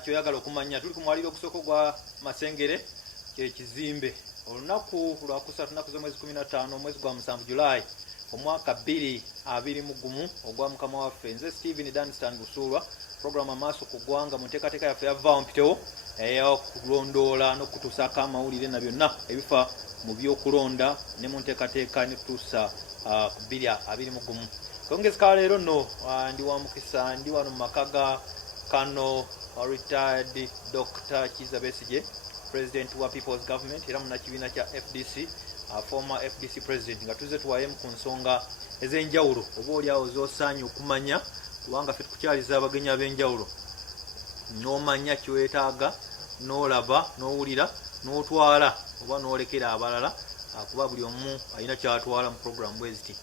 kyoyagala okumanya. Tuli ku mwaliro okusooka gwa Masengere kyekizimbe olunaku lwakusatu naku z'omwezi 15 omwezi gwa 7 Julayi omwaka 2021 ogwa mukama waffe nze Stephen Danstan Busulwa program amaaso ku ggwanga mu nteekateeka yaffe ya Vampito eyokulondoola n'okutuusaako amawulire na byonna ebifa mu by'okulonda ne mu nteekateeka n'etuusa ku 2021 kongezi ka leero nno ndi wa mukisa ndi wano mu maka ga kano retired Dr. Kizza Besigye president wa People's Government era munnakibiina kya FDC former FDC president nga tuzze tuwayemu ku nsonga ez'enjawulo oba oliawo z'osaanye okumanya kubanga ffe tukukyaliza abagenyi ab'enjawulo n'omanya kyewetaaga n'olaba n'owulira n'otwala oba n'olekera abalala kuba buli omu alina kyatwala mu program bweziti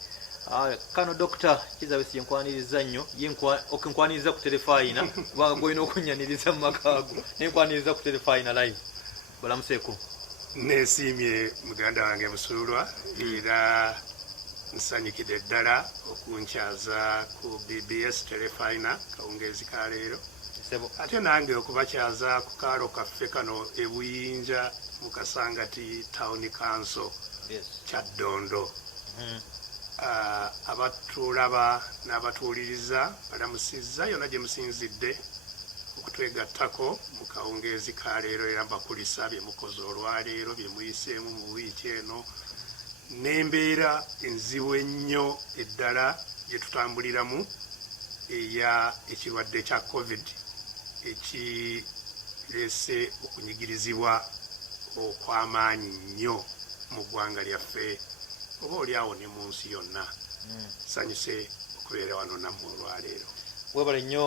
kano Dr. Kizza Besigye nkwaniriza nnyo nkwaniriza ku telefayina kubanga gwolina okunyaniriza mu makaago nenkwaniriza ku telefayina live balamuseeko nesiimye muganda wange Busulwa era nsanyukidde ddala okunkyaza ku BBS telefayina kawungeezi ka leero ate nange okubakyaza ku kaalo kaffe kano ebuyinja mu Kasangati Town Council kya Ddondo abatulaba n'abatuwuliriza balamusizza yonna gye musinzidde okutwegattako mu kawungeezi ka leero era mbakulisa bye mukoze olwaleero bye muyiseemu mu wiiki eno n'embeera enzibu ennyo eddala gye tutambuliramu eya ekirwadde kya COVID ekireese okunyigirizibwa okw'amaanyi nnyo mu ggwanga lyaffe oba oliawo ne mu nsi yonna sanyuse okubeera wano nammwe olwaleero webale nnyo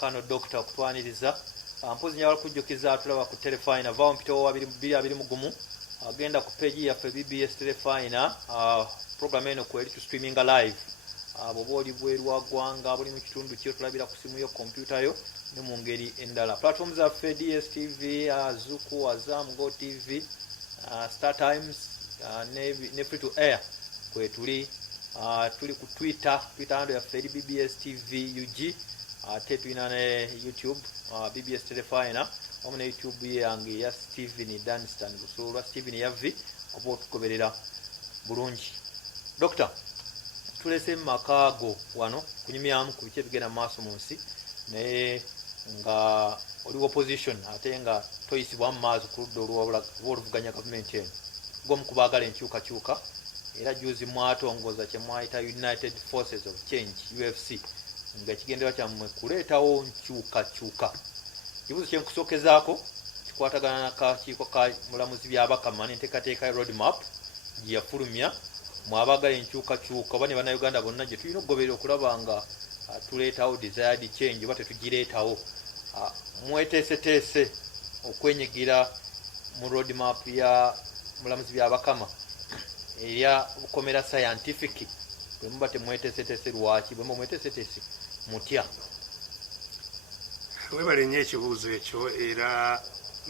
kano Dokita okutwaniriza mpozi nyawala kujjukiza tulaba ku telefayina Vampito wa 2021 agenda ku peji yaffe BBS telefayina program eno kweri tu streaminga live bwoba oli bweru wa ggwanga buli mu kitundu kyo tulabira ku simu yo kompyuta yo ne mu ngeri endala platform zaffe DSTV Zuku Azam Go TV Star Times ne free to air kwe tuli ku Twitter handle yaffe BBS TV UG ate tulina ne YouTube BBS telefayina wamu ne YouTube yange ya Stephen Danstan Busulwa Stephen Yavi oba otugoberera bulungi. Dokita tulese makaago wano kunyumyamu ku biki ebigenda maaso mu nsi naye nga oli opposition ate nga toyisibwa mu maaso ku ludda oluvuganya gavumenti eno gwomu kubaagala enkyukakyuka era juzi mwatongoza kye mwayita United Forces of Change UFC nga ekigendera kyammwe kuleetawo nkyukakyuka. Kibuzo kye nkusookezaako kikwatagana n'akakiiko ka mulamuzi by'Abakama n'enteekateeka roadmap gye yafulumya mwabagala enkyukakyuka oba ne bannayuganda bonna gye tulina okugoberera okulaba nga tuleetawo desired change oba tetugireetawo. Mweteeseteese okwenyigira mu roadmap ya mulamuzi by'Abakama eya bukomera scientific bwe muba temweteeseteese lwaki bwe muba mweteeseteese mutya? webale nnyo ekibuuzo ekyo era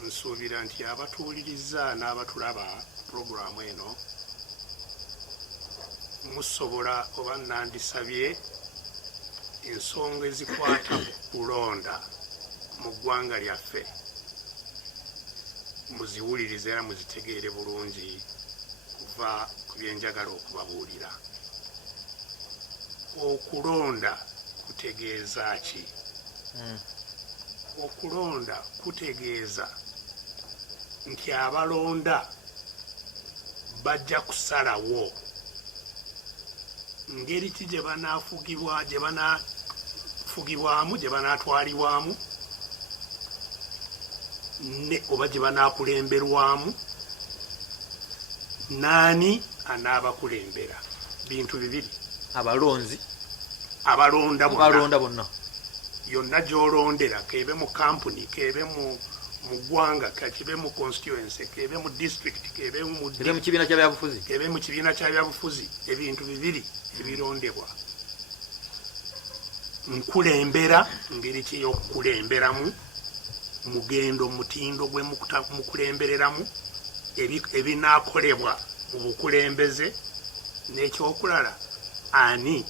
nsuubira nti abatuwuliriza n'abatulaba puroguramu eno musobola oba nandisabye ensonga ezikwata ku kulonda mu ggwanga lyaffe muziwulirize era muzitegeere bulungi kuva ku byenjagala okubabuulira. Okulonda kutegeeza ki? Okulonda kutegeeza nti abalonda bajja kusalawo ngeri ki gye banaafugibwamu gye banaatwalibwamu oba gye banaakulemberwamu naani anaabakulembera. Bintu bibiri. Abalonda bonna yonna gy'olondera kebe mu kampuni kebe mu ggwanga kibe mu constituency kebe mu district kebe mu kibiina ky'ebyabufuzi kebe mu kibiina ky'ebyabufuzi ebintu bibiri ebirondebwa. Nkulembera ngeri ki y'okukulemberamu mugendo mutindo gwe mukulembereramu ebinaakolebwa mu bukulembeze n'ekyokulala ani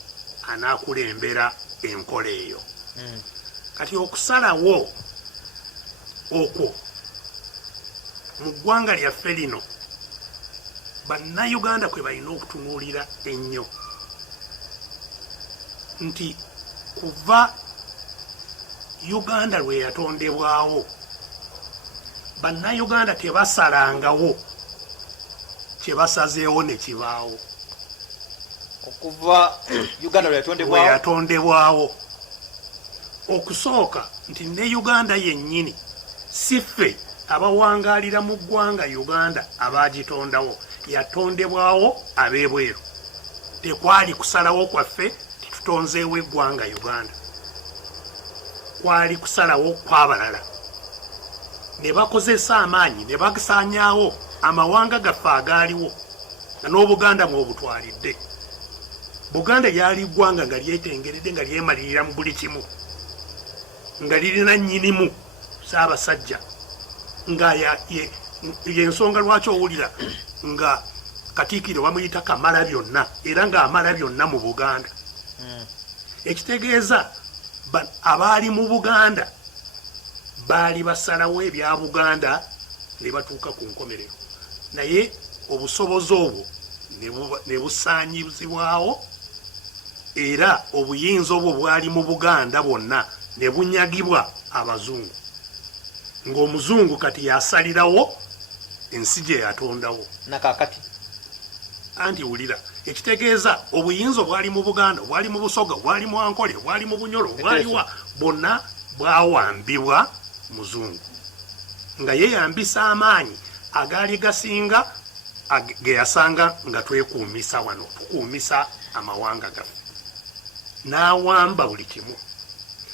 anaakulembera enkola eyo. Kati okusalawo okwo mu ggwanga lyaffe lino bannayuganda kwe balina okutunuulira ennyo nti kuva Uganda lwe yatondebwawo bannayuganda tebasalangawo kyebasazeewo ne kibaawo okuva Uganda lwe yatondebwawo okusooka nti ne Uganda yennyini si ffe abawangaalira mu ggwanga Uganda abaagitondawo yatondebwawo ab'ebweru tekwali kusalawo kwaffe titutonzeewo eggwanga Uganda kwali kusalawo kw'abalala ne bakozesa amaanyi ne bagisaanyaawo amawanga gaffe agaaliwo n'Obuganda mw'obutwalidde Buganda lyali ggwanga nga lyetengeredde nga lyemalirira mu buli kimu nga lirina nnyinimu Ssaabasajja nga y'ensonga lwaki owulira nga Katikkiro bamuyita Kamalabyonna era ng'amala byonna mu Buganda ekitegeeza abaali mu Buganda baali basalawo ebya Buganda ne batuuka ku nkomerero naye obusobozi obwo ne busaanyizibwawo era obuyinza obwo bwali mu Buganda bwonna ne bunyagibwa Abazungu ng'Omuzungu kati yasalirawo ensi gye yatondawo nakakati anti wulira ekitegeeza obuyinza bwali mu Buganda bwali mu Busoga bwali mu Ankole bwali mu Bunyoro bwaliwa bonna bwawambibwa Muzungu nga yeyambisa amaanyi agaali gasinga ge yasanga nga twekuumisa wano tukuumisa amawanga gaffe n'awamba buli kimu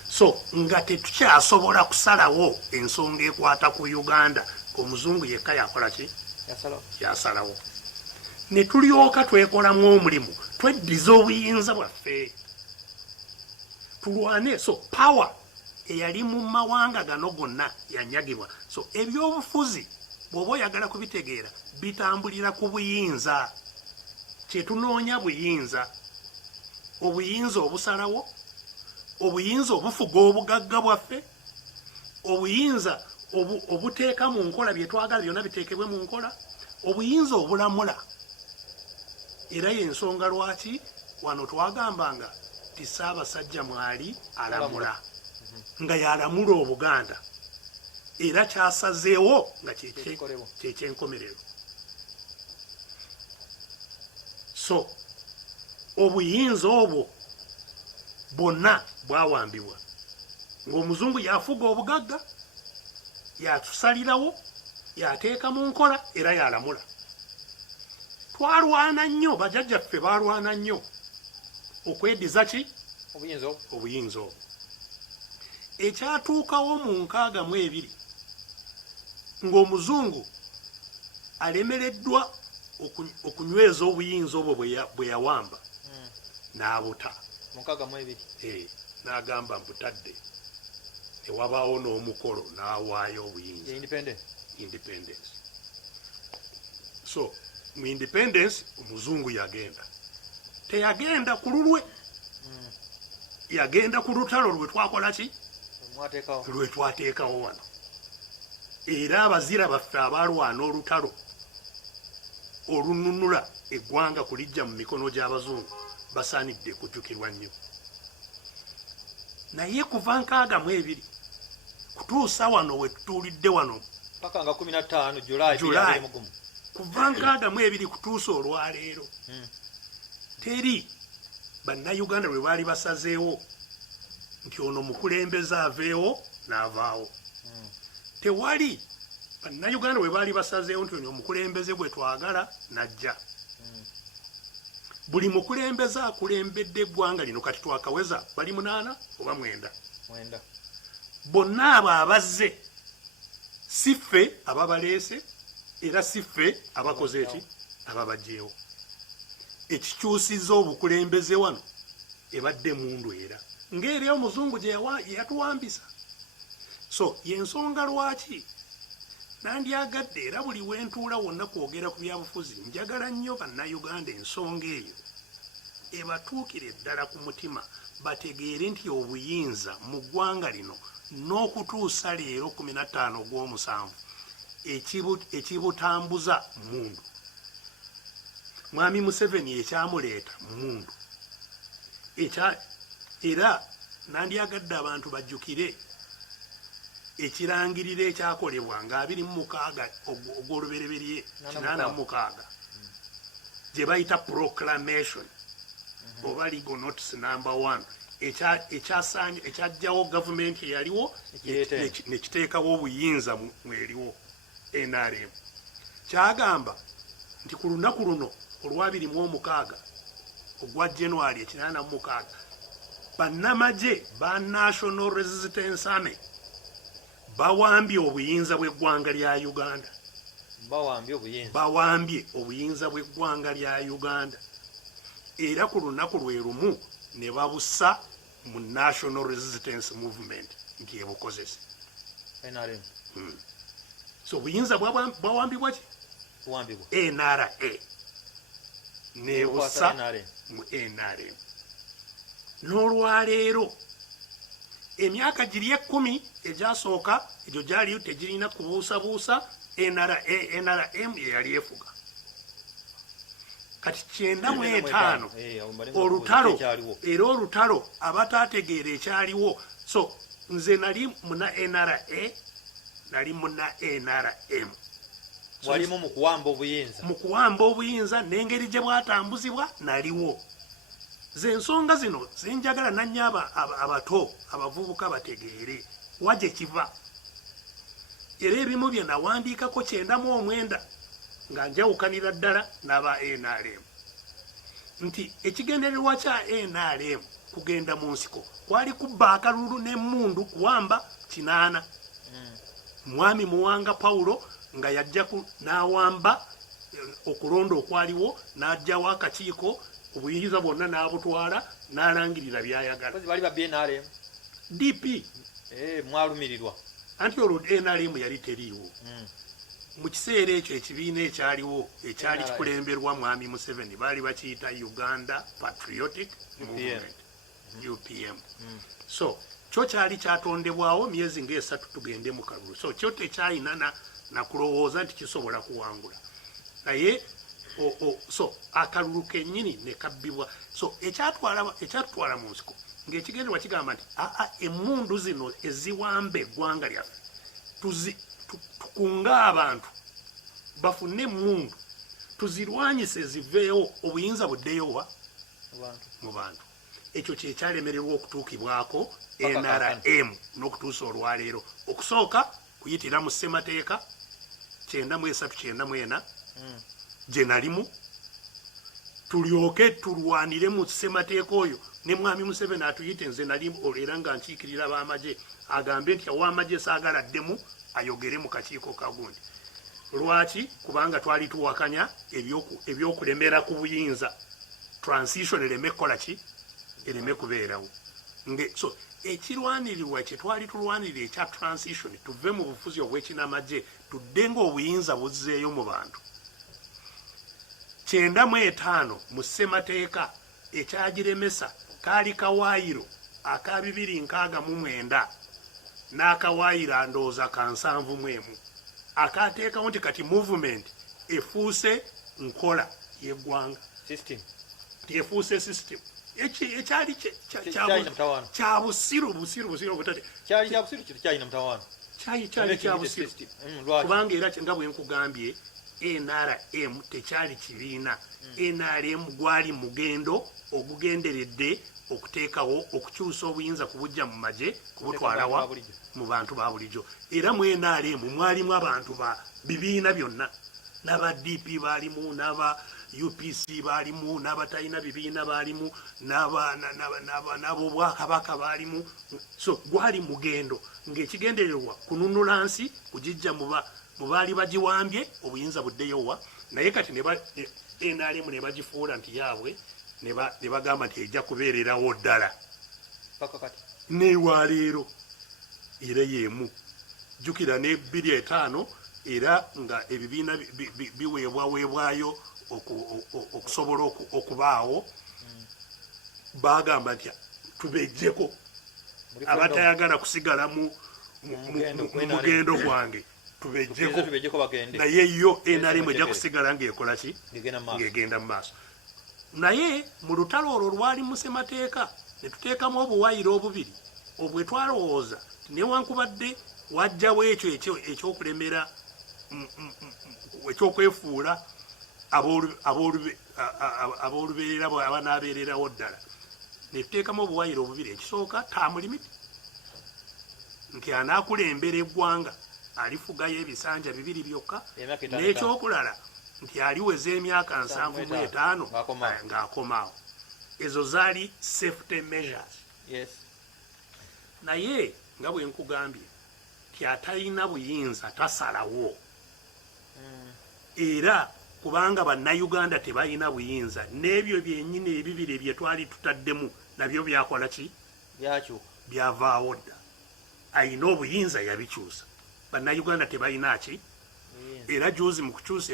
so nga tetukyasobola kusalawo ensonga ekwata ku Uganda Omuzungu yekka yakola ki yasalawo ne tulyoka twekolamu omulimu tweddiza obuyinza bwaffe tulwane so power eyali mu mawanga gano gonna yanyagibwa so ebyobufuzi bw'oba oyagala kubitegeera bitambulira ku buyinza kyetunoonya buyinza obuyinza obusalawo obuyinza obufuga obugagga bwaffe obuyinza obuteeka mu nkola bye twagala byonna biteekebwe mu nkola obuyinza obulamula era y'ensonga lwaki wano twagambanga ti Ssaabasajja mwali alamula nga yalamula Obuganda era kyasazeewo nga kyekyenkomerero so obuyinza obwo bwonna bwawambibwa ng'Omuzungu yafuga obugagga yatusalirawo yateeka mu nkola era yalamula twalwana nnyo bajjajjaffe balwana nnyo okweddiza ki obuyinza obwo ekyatuukawo mu 62 ng'Omuzungu alemereddwa okunyweza obuyinza obwo bwe yawamba n'abuta n'agamba mbutadde ewabaawo n'omukolo n'awaayo obuyinza independence so mu independence Omuzungu yagenda teyagenda ku lulwe yagenda ku lutalo lwe twakola ki lwe twateekawo wano era abazira baffe abalwana olutalo olununula eggwanga kulijja mu mikono gy'Abazungu basaanidde kujjukirwa nnyo naye kuva 62 kutuusa wano we tutuulidde wano paka nga 15 July kuva 62 kutuusa olwaleero teri bannayuganda lwe baali basazeewo nti ono mukulembeze aveewo n'avaawo tewali bannayuganda bwe baali basazeewo nti ono omukulembeze gwe twagala najja buli mukulembeze akulembedde eggwanga lino kati twakaweza bali 8 oba 9 bonna abo abazze si ffe ababaleese era si ffe abakoze eki ababajjeewo ekikyusizza obukulembeze wano ebadde mundu era ng'eri Omuzungu gye yatuwambisa so y'ensonga lwaki nandyagadde era buli wentuula wonna kwogera ku byabufuzi njagala nnyo bannayuganda ensonga eyo ebatuukire ddala ku mutima bategeere nti obuyinza mu ggwanga lino n'okutuusa leero 15 ogw'omusanvu ekibutambuza mundu. Mwami Museveni ekyamuleeta mundu era nandyagadde abantu bajjukire ekirangiriro ekyakolebwa nga 26 ogw'olubereberye 86 gye bayita proclamation oba legal notice number 1 ekyajjawo gavumenti eyaliwo nekiteekawo obuyinza mweriwo NRM. Kyagamba nti ku lunaku luno olwa26 ogwa January 86 bannamagye ba National Resistance Army bawambye obuyinza bw'eggwanga lya Uganda. Bawambye obuyinza bw'eggwanga lya Uganda era ku lunaku lwe lumu ne babussa mu National Resistance Movement nti ebukozese NRM. So obuyinza bwawambibwa ki? NRA nebussa mu NRM. N'olwaleero emyaka giri 10 egyasooka egyo gyaliyo tegirina kubuusabuusa NRM eyali efuga. Kati 95 olutalo era olutalo abataategeera ekyaliwo. So nze nali muna NRA nali muna NRM. Walimu mu kuwamba obuyinza n'engeri gye bwatambuzibwa naliwo. Ze ensonga zino zenjagala nanya abato abavubuka bategeere waje kiva. Era ebimu bye nawandiikako 99 nga njawukanira ddala n'aba NRM nti ekigendererwa kya NRM kugenda mu nsiko kwali kubba akalulu n'emmundu kuwamba 8. Mwami Muwanga Paulo nga yajjaku n'awamba okulonda okwaliwo n'ajjawo akakiiko obuyinza bwonna n'abutwala n'alangirira byayagala. Bali ba NRM DP mwalumirirwa anti olwo NRM yali teriiwo. Mu kiseera ekyo ekibiina ekyaliwo ekyali kikulemberwa Mwami Museveni baali bakiyita Uganda Patriotic Movement UPM. So kyo kyali kyatondebwawo myezi nga 3 tugende mu kalulu. So kyo tekyalina na kulowooza nti kisobola kuwangula naye so akalulu kennyini ne kabbibwa. So ekyatwala mu nsiko ng'ekigendererwa kigamba nti emmundu zino eziwamba eggwanga lyaffe tukunga abantu bafune emmundu tuzirwanyise ziveewo obuyinza buddeyo mu bantu. Ekyo kyekyalemererwa okutuukibwako NRM n'okutuusa olwaleero. Okusooka kuyitira mu ssemateeka 9394 gye nalimu tulyoke tulwanire mu ssemateeka oyo ne Mwami Museveni atuyite nze nali era nga nkiikirira ab'amagye agambe nti aw'amagye saagaladdemu ayogere mu kakiiko kagundi. Lwaki? Kubanga twali tuwakanya ebyokulemera ku buyinza transition ereme kukola ki ereme kubeerawo. So ekirwanirirwa kye twali tulwanirira ekya transition tuve mu bufuzi obw'ekinamagye tudde ng'obuyinza buzzeeyo mu bantu. 95 mu ssemateeka ekyagiremesa kaali kawaayiro aka 269 n'akawaayiro ndowooza ka 71 akateekawo nti kati movement efuuse nkola y'eggwanga efuuse system ekyali kya busiru obutate kyali kya busiru kubanga era nga bwe nkugambye NRM tekyali kibiina. NRM gwali mugendo ogugenderedde okuteekawo okukyusa obuyinza kubujja mu magye kubutwalawa mu bantu ba bulijjo. Era mu NRM mwalimu abantu ba bibiina byonna n'aba DP baalimu n'aba UPC baalimu n'abatalina bibiina baalimu n'abobwakabaka baalimu. So gwali mugendo ng'ekigendererwa kununula nsi kugijja mu baali bagiwambye obuyinza buddeyowa naye kati NRM ne bagifuula nti yaabwe ne bagamba nti ejja kubeererawo ddala n'ewaleero era y'emu. Jjukira ne 25 era nga ebibiina biweebwayo okusobola okubaawo bagamba nti tubejjeko abatayagala kusigala mu mugendo gwange tubejjeko naye yo NRM ejja kusigala ng'ekola ki ng'egenda mu maaso. Naye mu lutalo olwo lwali mu ssemateeka ne tuteekamu obuwayiro obubiri obwe twalowooza newankubadde wajjawo ekyo ekyokulemera ekyokwefuula aboolubeerera abanaabeererawo ddala. Ne tuteekamu obuwayiro obubiri. Ekisooka term limit, nti anaakulembera eggwanga alifugayo ebisanja 2 byokka, n'ekyokulala nti aliweza emyaka 75 ng'akomaawo. Ezo zaali safety measures. Naye nga bwe nkugambye nti atalina buyinza tasalawo, era kubanga bannayuganda tebalina buyinza, n'ebyo byennyini ebibiri bye twali tutaddemu nabyo byakola ki? Byavaawo dda. Ayina obuyinza yabikyusa. Bannayuganda tebalina ki? Era juzi mu kukyusa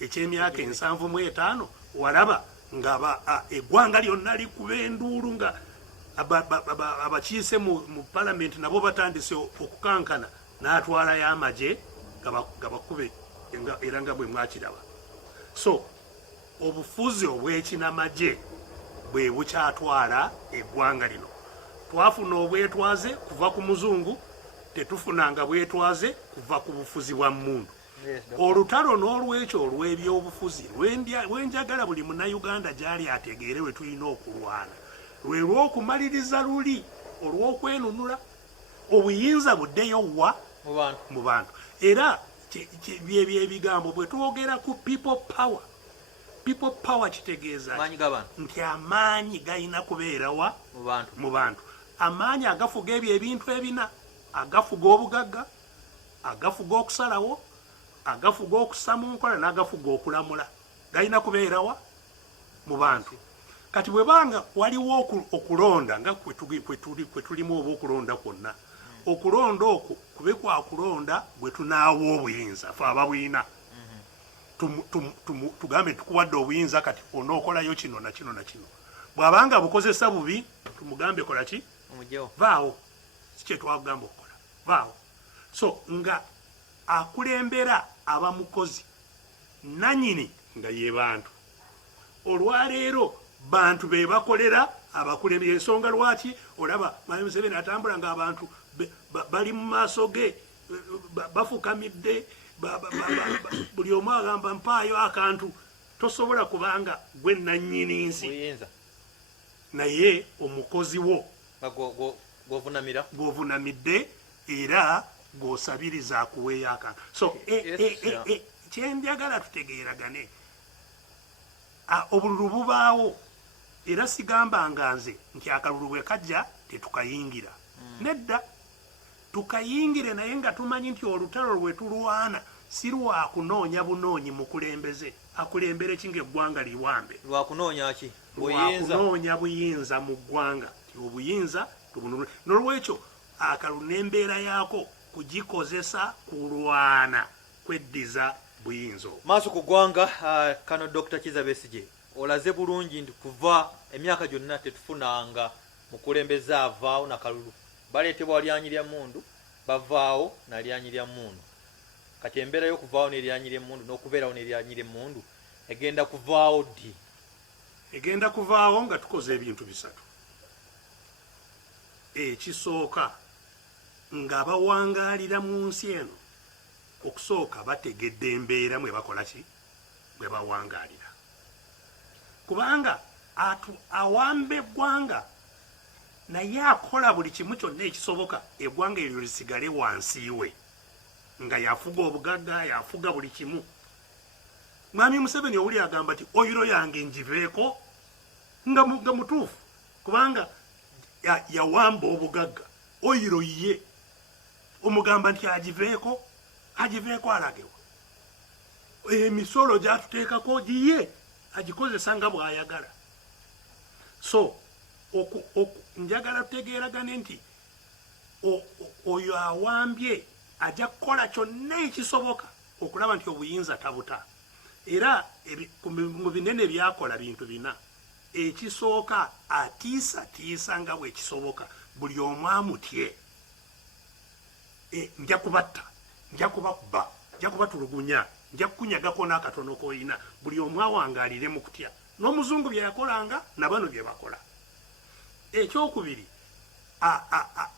eky'emyaka 75 walaba nga eggwanga lyonna likuba enduulu nga abakiise mu palamenti nabo batandise okukankana, n'atwalayo amagye gabakube era nga bwe mwakiraba. So obufuzi obw'ekinamagye bwe bukyatwala eggwanga lino. Twafuna obwetwaze kuva ku muzungu, tetufunanga bwetwaze kuva ku bufuzi bwa mmundu. Olutalo n'olwekyo olw'ebyobufuzi lwenjagala buli munnayuganda gy'ali ategeere we tulina okulwana, lwe lw'okumaliriza luli olw'okwenunula obuyinza buddeyo wa mu bantu. Era byebigambo bwe twogera ku people power kitegeeza nti amaanyi galina kubeera wa mu bantu. Amaanyi agafuga ebyo ebintu ebina, agafuga obugagga, agafuga okusalawo, agafuga okussa mu nkola, n'agafuga okulamula, galina kubeera wa mu bantu. Kati bwe banga waliwo okulonda nga kwe tulimu oba okulonda kwonna, okulonda okwo kube kwa kulonda bwe tunaawa obuyinza fe ababwina. Tugambe tukuwadde obuyinza kati onookolayo kino na kino na kino. Bw'abanga bukozesa bubi tumugambe kola ki? Vaawo. Si kye twagamba okukola. Vaawo. So nga akulembera abamukozi nanyini nga ye bantu. Olwaleero bantu be bakolera abakulembera. Ensonga lwaki olaba Mwami Museveni atambula nga abantu bali mu maaso ge bafukamidde, buli omu agamba mpaayo akantu. Tosobola kubanga gwe nannyini nsi, naye omukozi wo gw'ovunamidde era gw'osabiriza akuweeyo akantu. So kyenjagala tutegeeragane, obululu bubaawo, era sigambanga nze nti akalulu bwe kajja tetukayingira. Nedda, tukayingire naye nga tumanyi nti olutalo lwe tulwana si lwa kunoonya bunoonyi mukulembeze akulembere kinga eggwanga liwambe. Lwakunoonya ki? Lwakunoonya buyinza mu ggwanga. Obuyinza tubunulwe. N'olwekyo akalulu n'embeera yaako kugikozesa kulwana kweddiza buyinza. Maaso ku ggwanga, kano Dr. Kizza Besigye, olaze bulungi nti kuva emyaka gyonna tetufunanga mukulembeze avaawo na kalulu. Baleetebwa lyanyi lya mmundu, bavaawo na lyanyi lya mmundu. Kati embeera y'okuvaawo n'eryanyi ly'emmundu n'okubeerawo n'eryanyi ly'emmundu egenda kuvaawo ddi? Egenda kuvaawo nga tukoze ebintu bisatu. Ekisooka nga bawangaalira mu nsi eno, okusooka bategedde embeera mwe bakola ki? Bwe bawangaalira. Kubanga awamba eggwanga naye akola buli kimu kyonna ekisoboka eggwanga eryo lisigale wansi we, nga yafuga obugagga, yafuga buli kimu. Mwami Museveni owuli agamba ti oyiro yange njiveeko, nga mutuufu, kubanga yawamba obugagga, oyiro ye omugamba nti agiveeko alagewa. Emisolo gyatuteekako giye agikozesa nga bw'ayagala. So njagala tutegeeragane nti oyo awambye ajja kukola kyonna ekisoboka okulaba nti obuyinza tabuta. Era mu binene byakola bintu bina. Ekisooka atiisatiisa nga bwe kisoboka buli omu amutye nja kubatta nja kubakuba nja kubatulugunya nja kukunyagako n'akatono koyina buli omu awangalire mu kutya n'omuzungu bye yakolanga nabano bye bakola. Ekyokubiri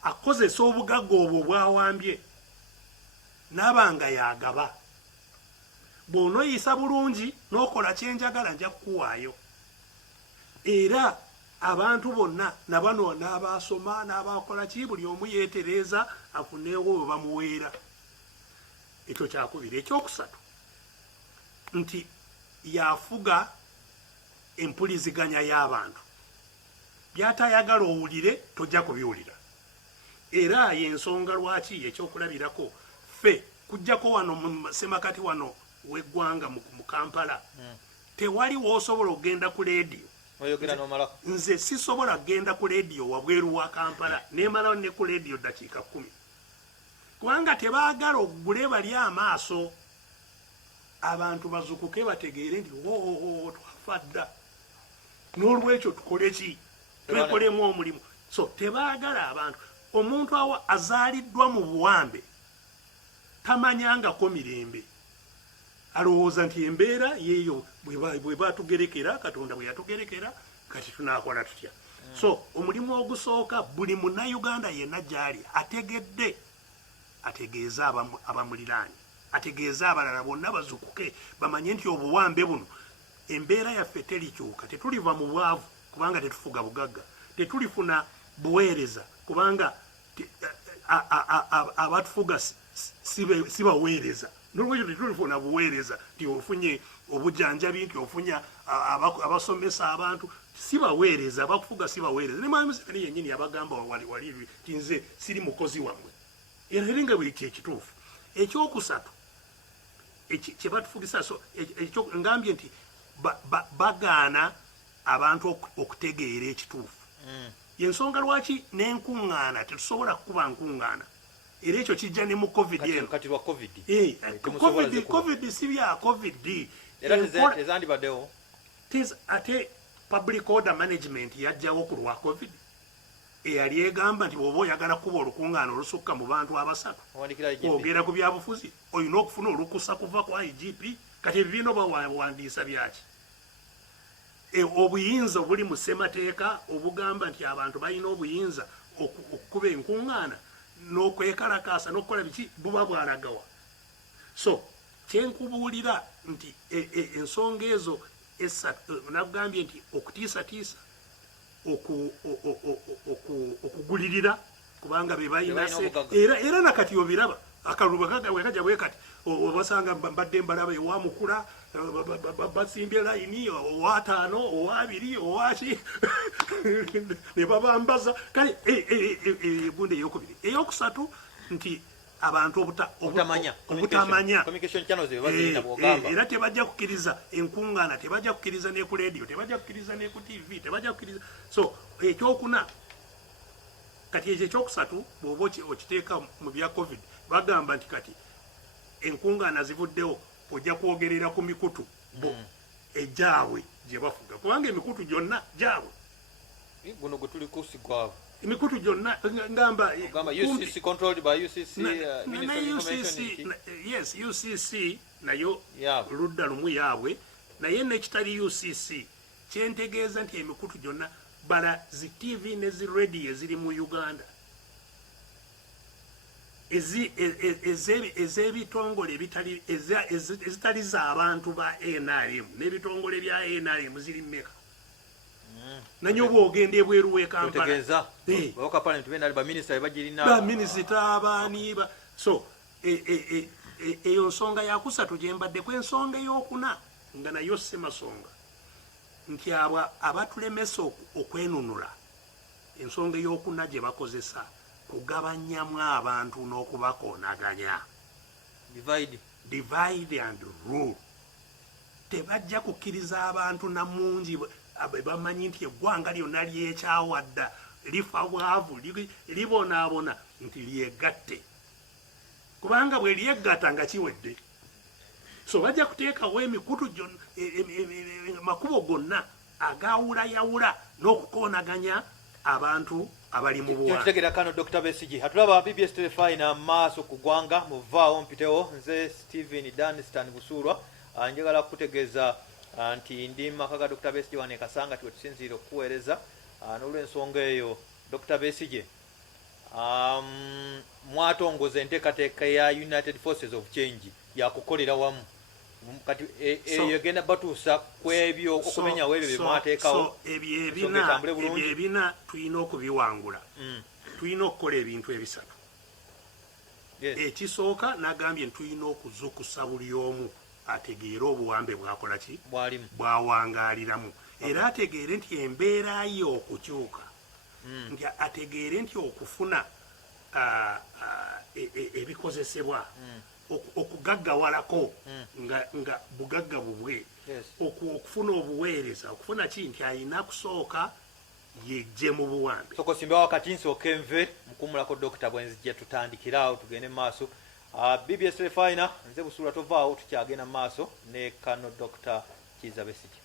akozesa obugagga obwo bwawambye n'abanga yagaba bw'onoyisa bulungi n'okola kyenjagala nja kukuwaayo. Era abantu bonna nabano n'abasoma n'abakola ki buli omu yeetereeza afuneewo bwe bamuweera. Ekyo kyakubiri. Ekyokusatu nti yafuga empuliziganya y'abantu. Byatayagala owulire tojja kubiwulira. Era y'ensonga lwaki ekyokulabirako ffe kujjako wano mu semakati wano w'eggwanga mu Kampala tewali w'osobola okgenda ku leediyo. Nze sisobola kgenda ku leediyo wabweru wa Kampala nemalawo ne ku leediyo ddakiika 10 kubanga tebaagala okugule bali amaaso abantu bazukuke bategeere nti twafa dda n'olwekyo tukole ki twekolemu omulimu. So tebaagala abantu. Omuntu azaaliddwa mu buwambe tamanyangako mirembe alowooza nti embeera yeeyo bwe batugerekera Katonda bwe yatugerekera kati tunaakola tutya. So omulimu ogusooka buli munnayuganda yenna gy'ali ategedde ategeeza abamuliraanye ategeeza abalala bonna bazukuke bamanye nti obuwambe buno embeera yaffe terikyuka. Tetuliva mu bwavu kubanga tetufuga bugagga. Tetulifuna buweereza kubanga abatufuga sibaweereza. N'olwekyo tetulifuna buweereza nti ofunye obujjanjabi nti ofunya abasomesa abantu sibaweereza abakufuga sibaweereza. Ne Mwami Museveni yennyini yabagamba wali nti nze siri mukozi wammwe. Era nga buli kyekituufu. Ekyokusatu kye batufugisa ngambye nti bagaana abantu okutegeera ekituufu. Yensonga lwaki n'enkuŋŋaana tetusobola kukuba nkuŋŋaana. Era ekyo kijja ne mu covid eno. Kati lwa covid. Covid si bya covid. Era tezandibaddewo. Ate public order management yajjawo ku lwa covid. Eyali egamba nti bw'oba oyagala kuba olukuŋŋaana olusukka mu bantu abasatu ogera ku byabufuzi olina okufuna olukusa kuva ku IGP. Kati ebibiina oba wandiisa byaki? Obuyinza obuli mu ssemateeka obugamba nti abantu balina obuyinza okukuba enkuŋŋaana n'okwekalakaasa n'okukola biki buba bwalagawa. So kyenkubuulira nti ensonga ezo nagambye nti okutiisatiisa okugulirira kubanga be balina era nakati obiraba akalulu bwekajja bwe kati obasanga mbadde mbalaba ewamukula basimbye layini owa5 owa2 owaki ne babambaza kale ebundi eyokubiri. Eyokusatu nti abantu obutamanya era tebajja kukkiriza enkuŋŋaana tebajja kukkiriza ne ku leediyo tebajja kukkiriza ne ku TV tebajja kukkiriza. So ekyokuna kati ekyo ekyokusatu bw'oba okiteeka mu bya covid bagamba nti kati enkuŋŋaana zivuddewo ojja kwogerera ku mikutu egyabwe gye bafuga kubanga emikutu gyonna gyabwe. Guno gwe tuli kusigwabo emikutu gyonna ngamba UCC controlled by UCC. Yes, UCC nayo ludda lumu yaabwe naye nekitali UCC kyentegeeza nti emikutu gyonna bala zi TV ne zi radio eziri mu Uganda ez'ebitongole ezitali z'abantu ba NRM n'ebitongole bya NRM ziri mmeka nanyo bw'ogenda ebweru w'e Kampala baminisita abaani so eyo nsonga yakusatu gye mbaddeko. Ensonga ey'okuna nga nayo ssemasonga nti abatulemesa okwenunula ensonga ey'okuna gye bakozesa kugabanyamu abantu n'okubakoonaganya divide and rule. Tebajja kukkiriza abantu namungi bamanyi nti eggwanga lyonna lyekyawadda lifa bwavu libonaabona nti lyegatte kubanga bwe lyegatta nga kiwedde. So bajja kuteekawo emikutu makubo gonna agawulayawula n'okukoonaganya abantu abali mu buwambe. Kitegeera kano Dr. Besigye atulaba BBS Telefina maaso ku ggwanga muvaawo mpitewo nze Stephen Danstan Busulwa njagala kutegeeza nti ndi maka ga Dr. Besigye wane Kasanga tiwe tusinziire okuweereza n'olw'ensonga eyo Dr. Besigye mwatongoza enteekateeka ya United Forces of Change yakukolera wamu kati egenda batuusa ku ebyo okumenyawo ebyo bye mwateekawo ebyo ebina tulina okubiwangula tulina okukola ebintu ebisatu. Ekisooka nagambye tulina okuzukusa buli omu ategeere obuwambe bwakola ki bwawangaaliramu era ategeere nti embeera ye okukyuka nti ategeere nti okufuna ebikozesebwa okugaggawalako nga bugagga bubwe okufuna obuweereza okufuna ki nti alina kusooka yejje mu buwambe. Sokosimba wakati nsooke nve mukumulako Dr. Bwenzijja tutandikiraawo tugende mu maaso. BBS Telefina nze Busulwa tovaawo tukyagenda mu maaso ne kano Dr. Kizza Besigye.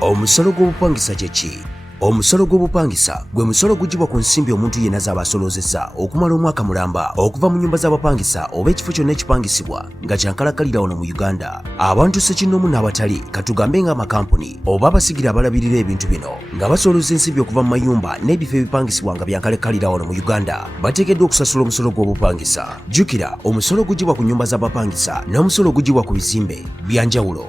Omusolo gw'obupangisa kye ki? Omusolo gw'obupangisa gwe musolo gugibwa ku nsimbi omuntu yenna z'aba asolozesa okumala omwaka mulamba okuva mu nnyumba z'abapangisa oba ekifo kyonna ekipangisibwa nga kyankalakalira wano mu Uganda. Abantu ssekinoomu n'abatali katugambe ng'amakampuni oba abasigira abalabirira ebintu bino nga basoloza ensimbi okuva mu mayumba n'ebifo ebipangisibwa nga byankalakalira wano mu Uganda bateekeddwa okusasula omusolo gw'obupangisa. Jjukira omusolo gugibwa ku nnyumba z'abapangisa n'omusolo gugibwa ku bizimbe bya njawulo